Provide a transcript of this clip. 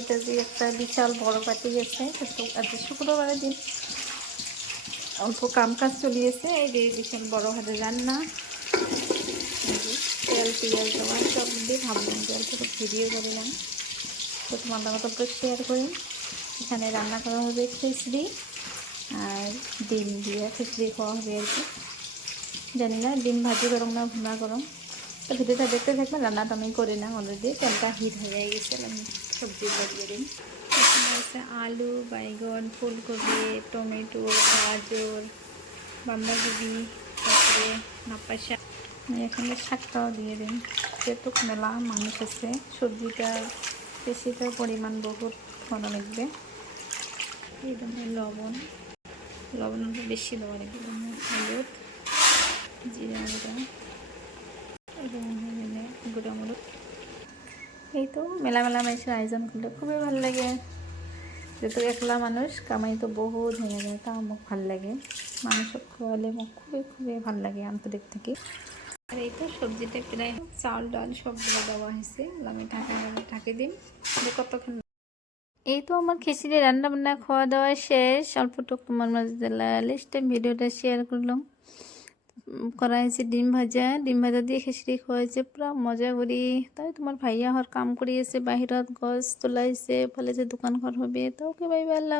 এটা যে একটা বিশাল বড় পার্টি গেছে। আজকে শুক্রবারের দিন অল্প কাম কাজ চলিয়েছে এই যে বিশাল বড় হাতে রান্না। তেল, পেঁয়াজ দেওয়া সব দিয়ে ভাবলাম অল্প একটু ভিডিও করলাম তো তোমাদের মতো একটু শেয়ার করি। এখানে রান্না করা হবে খিচড়ি আর ডিম দিয়ে খিচড়ি খাওয়া হবে আর কি। জানি না, ডিম ভাজি গরম না ভুনা গরম। তো ভিডিওটা দেখতে থাকবেন রান্নাটা আমি করি না অলরেডি তেলটা হিট হয়ে গেছে, আমি সবজি লাগিয়ে দিন আছে আলু, বাইগন, ফুলকপি, টমেটো, গাজর, বাঁধাকপি, তারপরে নাপা শাক এখানে শাকটাও দিয়ে দিন যেহেতু মেলা মানুষ আছে, সবজিটা বেশিটা পরিমাণ বহুত ঘন লাগবে। এই ধরনের লবণ। লবণটা বেশি দেওয়া লাগবে হলুদ জিরা গুঁড়া এবং এখানে গুঁড়া এই তো মেলা মেলা মানুষের আয়োজন করলে খুবই ভালো লাগে। যেহেতু একলা মানুষ কামাই তো বহুত হয়ে যায় তাও মোক ভালো লাগে। মানুষক খোয়ালে মোক খুবই খুবই ভালো লাগে আন্তরিক থেকে। আর এই তো সবজিটা প্রায় চাল ডাল সবগুলো দেওয়া হয়েছে আমি ঢাকা ঢাকে দিন কতক্ষণ এই তো আমার খিচুড়ি রান্না বান্না খাওয়া দাওয়া শেষ অল্পটুকু তোমার মাঝে লিস্টে ভিডিওটা শেয়ার করলাম করা হয়েছে ডিম ভাজা। ডিম ভাজা দিয়ে খিচড়ি খুৱাইছে পুরা মজা করি তাই তোমার ভাইয়া হর কাম করিয়েছে বাহিৰত গছ তোলাইছে ফালে যে দোকান ঘর হবে তো ওকে বাই বাই আল্লাহ